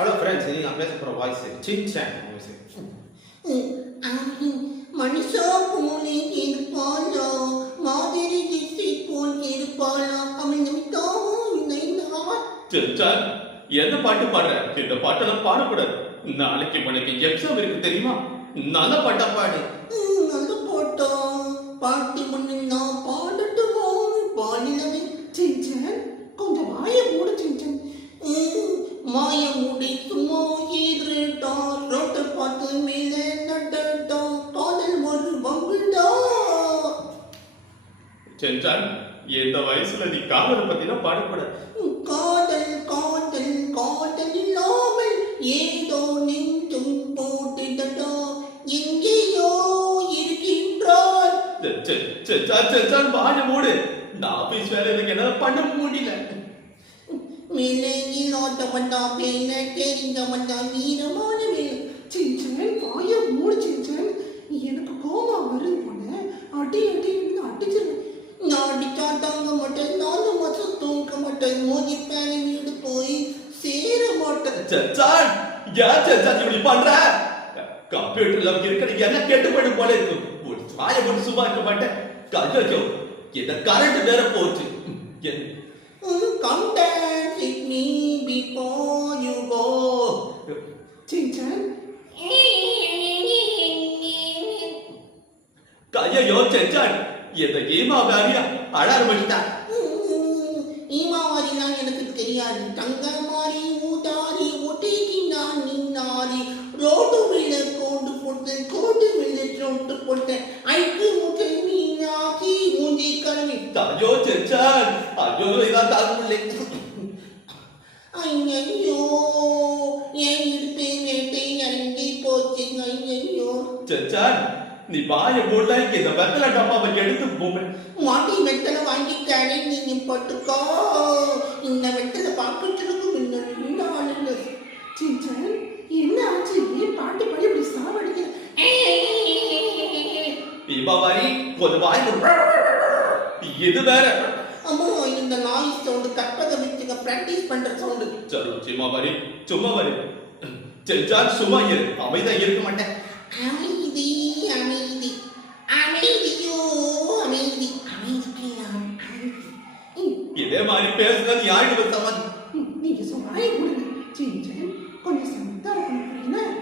Hello friends, இன்னைக்கு நான் பேச போகிற வாய்ஸ் சின்சான் வாய்ஸ். மனுஷா போலே இருப்பாளா, மாதிரி திசை போல் இருப்பாளா, அவன் சின்சான், என்ன பாட்டு பாடுற? இந்த பாட்டெல்லாம் பாடக்கூடாது. நாளைக்கு உனக்கு எக்ஸாம் இருக்கு தெரியுமா? நல்ல பாட்டா பாடு. நல்ல பாட்டா? பாட்டு பண்ணு, நான் பாடட்டுமா? பாடினவே. சின்சான், கொஞ்சம் வாய மூடு சின்சான். மாய மூடி சும்மா இருடா, ரோட்டை பார்த்து மேலே நடடா, காதல் ஒரு வம்புடா. சின்சான், இந்த வயசுல நீ காதலை பத்திலாம் பாடக்கூடாது. காதல் காதல் காதல் இல்லாமல் ஏதோ நெஞ்சும் போட்டுடா, எங்கேயோ இருக்கின்றார். சின்சான் வாய மூடு. நான் ஆபீஸ் வேலை எனக்கு என்ன பண்ண முடியல. மேலையில் ஓட்டப்பட்டா பேன தெரிஞ்சவன்டா வீரமான வேலை. சின்சான் வாய மூடு சின்சான். எனக்கு கோமா வருது போல. அடி அடின்னு அடிச்சிருவேன். நான் அடிச்சா தாங்க மாட்டேன், 4 மாசம் தூங்க மாட்டேன், மோதி பேனை வீடு போய் சேர மாட்டேன். சின்சான், ஏன் சின்சான் இப்படி பண்ற? கம்ப்யூட்டர்ல இருக்கிற என்ன கேட்டு போயிடு போல இருக்கு. ஒரு வாய போட்டு சும்மா இருக்க மாட்டேன். ஐயோ, இந்த கரண்ட் வேற போச்சு. Come dance with me before you go. Shinchan, ஐயோ சின்சான், இந்த ஈமா வேறியா அழ ஆரம்பிச்சிட்டா. ஈமாவாரிலாம் எனக்கு தெரியாது. தங்க மாறி ஊதாரி ஒட்டிக்கினான் நின்னாரி, ரோடு வெள்ள கோண்டு போட்டேன், கோடு வெள்ள ரோட்டு போட்டேன், ஐக்கு முட்டை மீனாக்கி மூஞ்சி கழுவி. ஐயோ சின்சான், ஐயோ இதான் தாங்க முடியல. ஐயோ, என் இடுப்பை வேட்டை இறங்கி போச்சு. ஐயோ சின்சான், நீ வாய மூடல. இந்த வெத்தலை டப்பாவை எடுத்து போவேன். மாட்டி வெத்தலை வாங்கிட்டானே, நீங்க பட்டுக்கோ. இந்த வெத்தலை பார்க்கறதுக்கு முன்னாடி சின்சான், என்ன ஆச்சு? ஏன் பாட்டு பாடி இப்படி சாவடிக்கிற? தீபாவளி கொஞ்சம் வாய் மூடு. இது வேற. அம்மா, இந்த நாய் சவுண்டு கற்பக வித்துங்க பிராக்டிஸ் பண்ற சவுண்டு. சரி தீபாவளி சும்மா வரு. சின்சான் சும்மா இரு, அமைதியா இருக்க மாட்டேன். அமைதி அமைதி அமைதியோ அமைதி அமைதி அமைதி. இதே மாதிரி பேசுறது நீ ஆயிடு சமன். நீங்க சொன்னாய் கொடுங்க சின்சான், கொஞ்சம் சமத்தா இருக்கணும்.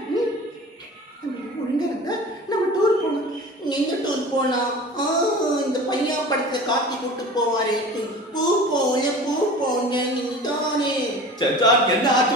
ஒழுங்கா இருந்தா நம்ம டூர் போகலாம். எங்க டூர் போலாம்? இந்த பையா படத்தை காட்டி கூட்டு போவாரே, பூ போல நீ தானே. சின்சான், என்ன ஆச்சு?